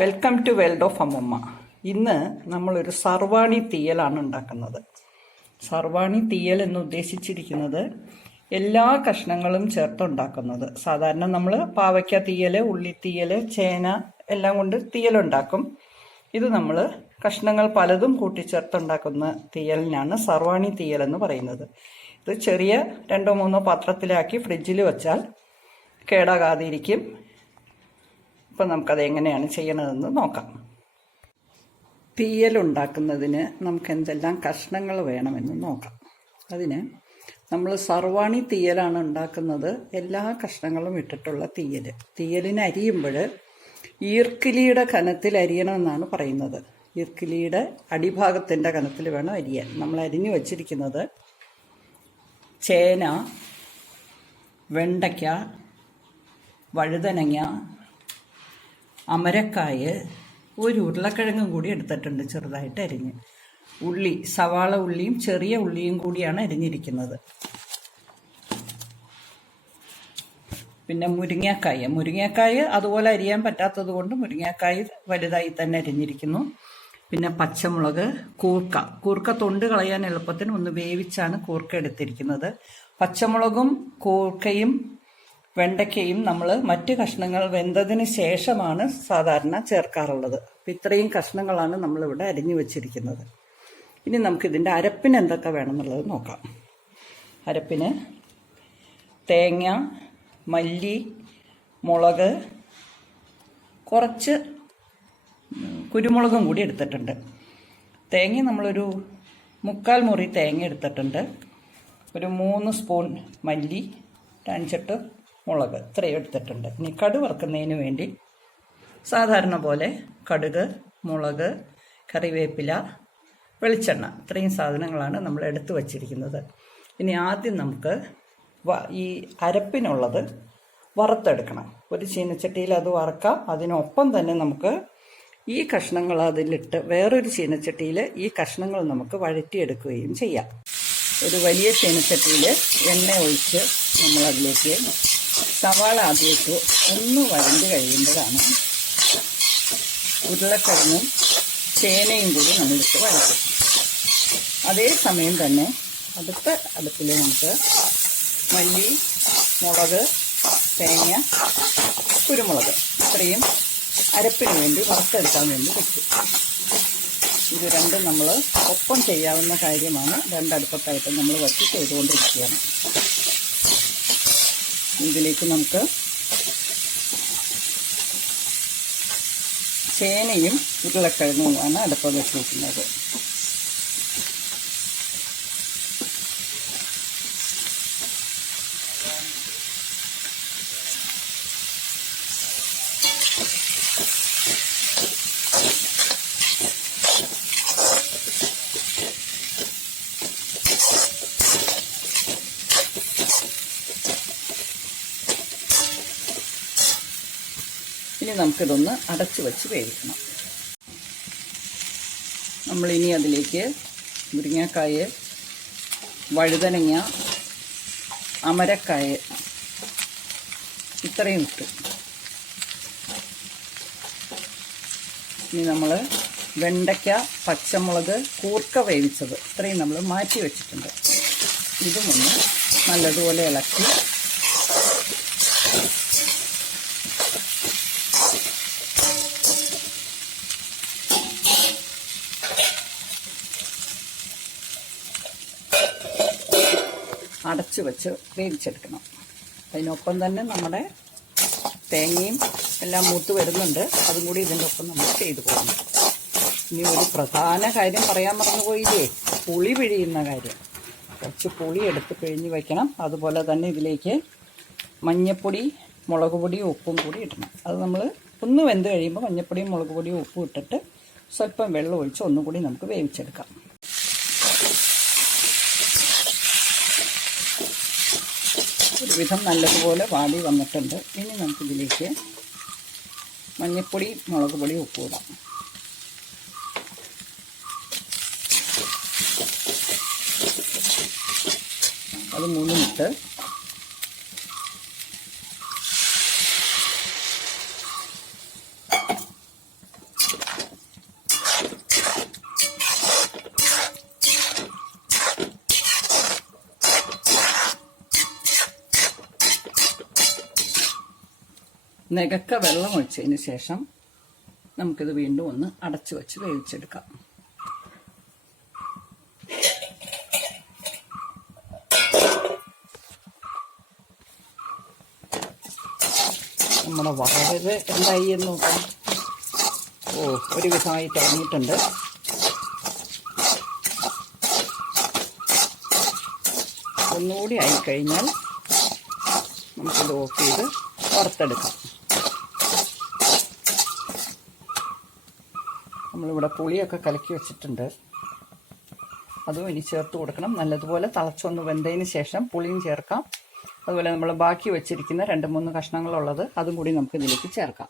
Welcome to world of അമ്മുമ്മ. ഇന്ന് നമ്മളൊരു സർവാണി തീയലാണ് ഉണ്ടാക്കുന്നത്. സർവാണി തീയൽ എന്ന് ഉദ്ദേശിച്ചിരിക്കുന്നത് എല്ലാ കഷ്ണങ്ങളും ചേർത്തുണ്ടാക്കുന്നത്. സാധാരണ നമ്മൾ പാവയ്ക്ക തീയൽ, ഉള്ളിത്തീയൽ, ചേന എല്ലാം കൊണ്ട് തീയലുണ്ടാക്കും. ഇത് നമ്മൾ കഷ്ണങ്ങൾ പലതും കൂട്ടിച്ചേർത്തുണ്ടാക്കുന്ന തീയലിനാണ് സർവാണി തീയൽ എന്ന് പറയുന്നത്. ഇത് ചെറിയ 2-3 പാത്രത്തിലാക്കി ഫ്രിഡ്ജിൽ വെച്ചാൽ കേടാകാതിരിക്കും. ഇപ്പം നമുക്കത് എങ്ങനെയാണ് ചെയ്യണതെന്ന് നോക്കാം. തീയലുണ്ടാക്കുന്നതിന് നമുക്ക് എന്തെല്ലാം കഷ്ണങ്ങൾ വേണമെന്ന് നോക്കാം. അതിന് നമ്മൾ സർവാണി തീയലാണ് ഉണ്ടാക്കുന്നത്. എല്ലാ കഷ്ണങ്ങളും ഇട്ടിട്ടുള്ള തീയലിന് അരിയുമ്പോൾ ഈർക്കിലിയുടെ കനത്തിൽ അരിയണമെന്നാണ് പറയുന്നത്. ഈർക്കിലിയുടെ അടിഭാഗത്തിൻ്റെ കനത്തിൽ വേണം അരിയാൻ. നമ്മൾ അരിഞ്ഞു വച്ചിരിക്കുന്നത് ചേന, വെണ്ടയ്ക്ക, വഴുതനങ്ങ, അമരക്കായ, ഒരു ഉരുളക്കിഴങ്ങും കൂടി എടുത്തിട്ടുണ്ട് ചെറുതായിട്ട് അരിഞ്ഞ്. ഉള്ളി, സവാള ഉള്ളിയും ചെറിയ ഉള്ളിയും കൂടിയാണ് അരിഞ്ഞിരിക്കുന്നത്. പിന്നെ മുരിങ്ങക്കായ അതുപോലെ അരിയാൻ പറ്റാത്തത് കൊണ്ട് മുരിങ്ങക്കായ വലുതായി തന്നെ അരിഞ്ഞിരിക്കുന്നു. പിന്നെ പച്ചമുളക്, കൂർക്ക തൊണ്ട് കളയാൻ എളുപ്പത്തിന് ഒന്ന് വേവിച്ചാണ് കൂർക്ക എടുത്തിരിക്കുന്നത്. പച്ചമുളകും കൂർക്കയും വെണ്ടയ്ക്കയും നമ്മൾ മറ്റ് കഷ്ണങ്ങൾ വെന്തതിന് ശേഷമാണ് സാധാരണ ചേർക്കാറുള്ളത്. അപ്പം ഇത്രയും കഷ്ണങ്ങളാണ് നമ്മളിവിടെ അരിഞ്ഞു വച്ചിരിക്കുന്നത്. ഇനി നമുക്കിതിൻ്റെ അരപ്പിന് എന്തൊക്കെ വേണമെന്നുള്ളത് നോക്കാം. അരപ്പിന് തേങ്ങ, മല്ലി, മുളക്, കുറച്ച് കുരുമുളകും കൂടി എടുത്തിട്ടുണ്ട്. തേങ്ങ നമ്മളൊരു 3/4 മുറി തേങ്ങ എടുത്തിട്ടുണ്ട്. ഒരു 3 സ്പൂൺ മല്ലി, 5-8 മുളക്, ഇത്രയും എടുത്തിട്ടുണ്ട്. ഇനി കടുക് വറുക്കുന്നതിന് വേണ്ടി സാധാരണ പോലെ കടുക്, മുളക്, കറിവേപ്പില, വെളിച്ചെണ്ണ, ഇത്രയും സാധനങ്ങളാണ് നമ്മൾ എടുത്തു വച്ചിരിക്കുന്നത്. ഇനി ആദ്യം നമുക്ക് ഈ അരപ്പിനുള്ളത് വറുത്തെടുക്കണം. ഒരു ചീനച്ചട്ടിയിൽ അത് വറക്കാം. അതിനൊപ്പം തന്നെ നമുക്ക് ഈ കഷ്ണങ്ങൾ അതിലിട്ട് വേറൊരു ചീനച്ചട്ടിയിൽ ഈ കഷ്ണങ്ങൾ നമുക്ക് വഴറ്റിയെടുക്കുകയും ചെയ്യാം. ഒരു വലിയ ചീനച്ചട്ടിയിൽ എണ്ണ ഒഴിച്ച് നമ്മളതിലേക്ക് സവാള ആദ്യമായിട്ട് ഒന്ന് വഴണ്ട് കഴിയുമ്പോഴാണ് ഉരുളക്കിഴങ്ങും ചേനയും കൂടി നമ്മളിട്ട് വഴറ്റും. അതേസമയം തന്നെ അടുത്ത അടുപ്പിൽ നമുക്ക് മല്ലി, മുളക്, തേങ്ങ, കുരുമുളക് ഇത്രയും അരപ്പിന് വേണ്ടി വറുത്തെടുക്കാൻ വേണ്ടി വയ്ക്കും. ഇത് രണ്ടും നമ്മൾ ഒപ്പം ചെയ്യാവുന്ന കാര്യമാണ്. രണ്ടടുപ്പത്തായിട്ട് നമ്മൾ വച്ച് ചെയ്തുകൊണ്ടിരിക്കുകയാണ്. ഇതിലേക്ക് നമുക്ക് ചേനയും ഉരുളക്കിഴങ്ങുമാണ് അടുപ്പ് വെച്ചിരിക്കുന്നത്. ഇനി നമുക്കിതൊന്ന് അടച്ചു വെച്ച് വേവിക്കണം. നമ്മളിനി അതിലേക്ക് മുരിങ്ങക്കായ, വഴുതനങ്ങ, അമരക്കായ ഇത്രയും ഇട്ടു. ഇനി നമ്മൾ വെണ്ടയ്ക്ക, പച്ചമുളക്, കൂർക്ക വേവിച്ചത് ഇത്രയും നമ്മൾ മാറ്റി വെച്ചിട്ടുണ്ട്. ഇതുമൊന്ന് നല്ലതുപോലെ ഇളക്കി അടച്ചു വെച്ച് വേവിച്ചെടുക്കണം. അതിനൊപ്പം തന്നെ നമ്മുടെ തേങ്ങയും എല്ലാം മൂത്ത് വരുന്നുണ്ട്. അതും കൂടി ഇതിൻ്റെ ഒപ്പം നമ്മൾ ചെയ്തു പോകണം. ഇനി ഒരു പ്രധാന കാര്യം പറയാൻ മറന്നുപോയില്ലേ, പുളി പിഴിയുന്ന കാര്യം. കുറച്ച് പുളി എടുത്ത് പിഴിഞ്ഞ് വയ്ക്കണം. അതുപോലെ തന്നെ ഇതിലേക്ക് മഞ്ഞൾപ്പൊടി, മുളക് പൊടിയും ഉപ്പും കൂടി ഇടണം. അത് നമ്മൾ ഒന്ന് വെന്ത് കഴിയുമ്പോൾ മഞ്ഞൾപ്പൊടിയും മുളക് പൊടിയും ഉപ്പും ഇട്ടിട്ട് സ്വല്പം വെള്ളം ഒഴിച്ച് ഒന്നും കൂടി നമുക്ക് വേവിച്ചെടുക്കാം. ഒരുവിധം നല്ലതുപോലെ വാടി വന്നിട്ടുണ്ട്. ഇനി നമുക്കിതിലേക്ക് മഞ്ഞൾപ്പൊടി, മുളക് പൊടി, ഉപ്പ് ഇടാം. അത് മൂന്നും ഇട്ട് നികക്ക വെള്ളം ഒഴിച്ചതിന് ശേഷം നമുക്കിത് വീണ്ടും ഒന്ന് അടച്ചു വെച്ച് വേവിച്ചെടുക്കാം. നമ്മുടെ വറവ് എന്തായി എന്ന് നോക്കാം. ഒരു വിധമായി തുടങ്ങിയിട്ടുണ്ട്. ഒന്നുകൂടി ആയിക്കഴിഞ്ഞാൽ നമുക്കിത് ഓഫ് ചെയ്ത് വറുത്തെടുക്കാം. നമ്മളിവിടെ പുളിയൊക്കെ കലക്കി വെച്ചിട്ടുണ്ട്, അതും ഇനി ചേർത്ത് കൊടുക്കണം. നല്ലതുപോലെ തിളച്ചൊന്ന് വെന്തതിന് ശേഷം പുളിയും ചേർക്കാം. അതുപോലെ നമ്മൾ ബാക്കി വെച്ചിരിക്കുന്ന 2-3 കഷ്ണങ്ങളുള്ളത് അതും കൂടി നമുക്ക് ഇതിലേക്ക് ചേർക്കാം.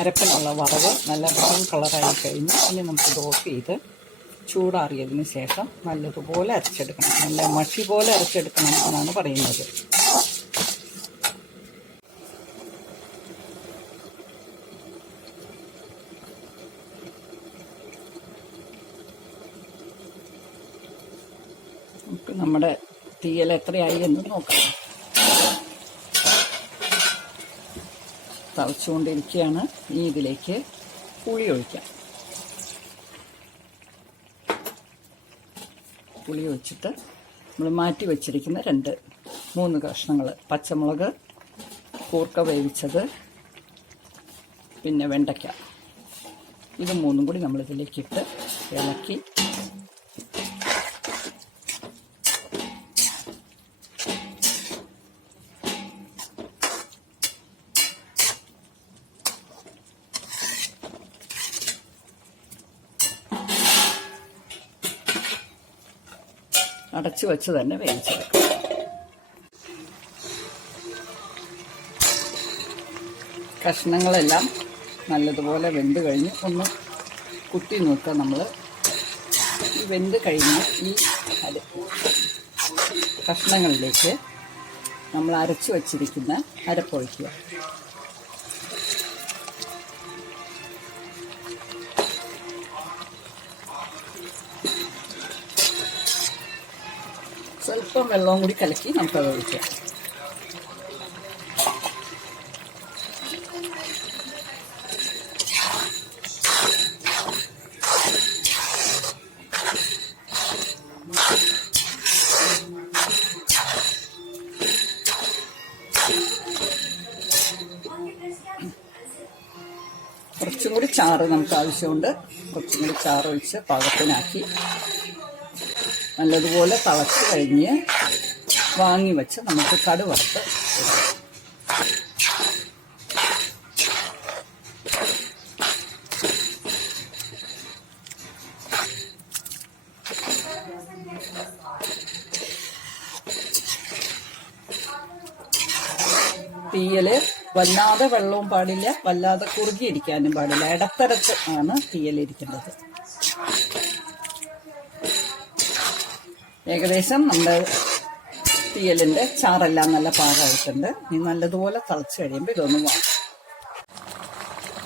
അരപ്പിനുള്ള വറവ് നല്ല ബ്രൗൺ കളറായി കഴിഞ്ഞ് ഇനി നമുക്കിത് ഓഫ് ചെയ്ത് ചൂടാറിയതിന് ശേഷം നല്ലതുപോലെ അരച്ചെടുക്കണം. നല്ല മഷി പോലെ അരച്ചെടുക്കണം എന്നാണ് പറയുന്നത്. നമുക്ക് നമ്മുടെ തീയൽ എത്രയായി എന്ന് നോക്കാം. തിളച്ചുകൊണ്ടിരിക്കുകയാണ്. ഇനി ഇതിലേക്ക് പുളി ഒഴിക്കാം. പുളി ഒഴിച്ചിട്ട് നമ്മൾ മാറ്റി വെച്ചിരിക്കുന്ന 2-3 കഷ്ണങ്ങൾ പച്ചമുളക്, കൂർക്ക വേവിച്ചത്, പിന്നെ വെണ്ടയ്ക്ക, ഇത് 3 കൂടി നമ്മളിതിലേക്കിട്ട് ഇളക്കി അടച്ചു വെച്ച് തന്നെ വേവിച്ചെടുക്കാം. കഷ്ണങ്ങളെല്ലാം നല്ലതുപോലെ വെന്ത് കഴിഞ്ഞ് ഒന്ന് കുത്തി നോക്കുക. നമ്മൾ ഈ വെന്ത് കഴിഞ്ഞ് ഈ കഷ്ണങ്ങളിലേക്ക് നമ്മൾ അരച്ചു വച്ചിരിക്കുന്ന അരപ്പൊഴിക്കുക. സ്വല്പം വെള്ളവും കൂടി കലക്കി നമുക്കത് ഒഴിക്കാം. കുറച്ചും കൂടി ചാറ് നമുക്ക് ആവശ്യമുണ്ട്. കുറച്ചും കൂടി ചാറ് ഒഴിച്ച് പാകത്തിനാക്കി നല്ലതുപോലെ തിളച്ച് കഴിഞ്ഞ് വാങ്ങി വെച്ച് നമുക്ക് കടു വറുത്ത് തീയല് വല്ലാതെ വെള്ളവും പാടില്ല, വല്ലാതെ കുറുകിയിരിക്കാനും പാടില്ല. ഇടത്തരത്ത് ആണ് തീയലിരിക്കേണ്ടത്. ഏകദേശം നമ്മുടെ തീയലിൻ്റെ ചാറെല്ലാം നല്ല പാകമായിട്ടുണ്ട്. ഇനി നല്ലതുപോലെ തിളച്ച് കഴിയുമ്പോൾ ഇതൊന്ന്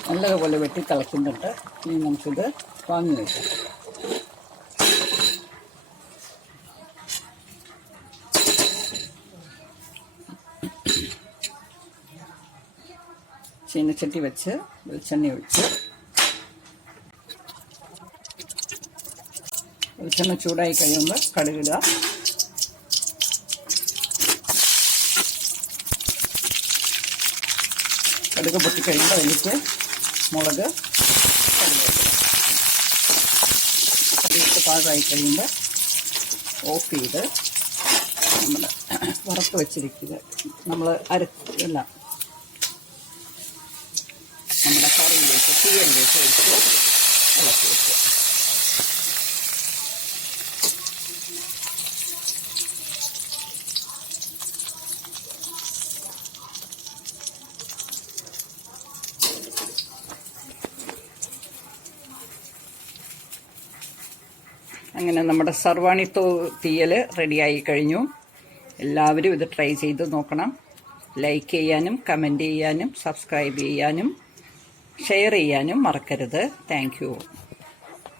നല്ലതുപോലെ വെട്ടി തിളയ്ക്കുന്നുണ്ട്. ഇനി നമുക്കിത് വാങ്ങി വയ്ക്കാം. ചീനച്ചട്ടി വെച്ച് വെളിച്ചെണ്ണ ഒഴിച്ച് വെളിച്ചെണ്ണ ചൂടായി കഴിയുമ്പോൾ കടുകിടുക. കടുക് പൊട്ടിക്കഴിയുമ്പോൾ അതിലേക്ക് മുളക്, കടുക് പാകമായി കഴിയുമ്പോൾ ഓഫ് ചെയ്ത് നമ്മൾ വറുത്ത് വെച്ചിരിക്കുക നമ്മൾ എല്ലാം നമ്മുടെ കറിയിലേക്ക് തീയലിലേക്ക് ഒഴിച്ച് ഇളക്കി വെക്കുക. അങ്ങനെ നമ്മുടെ സർവാണി തീയൽ റെഡിയായി കഴിഞ്ഞു. എല്ലാവരും ഇത് ട്രൈ ചെയ്ത് നോക്കണം. ലൈക്ക് ചെയ്യാനും കമൻറ്റ് ചെയ്യാനും സബ്സ്ക്രൈബ് ചെയ്യാനും ഷെയർ ചെയ്യാനും മറക്കരുത്. Thank you.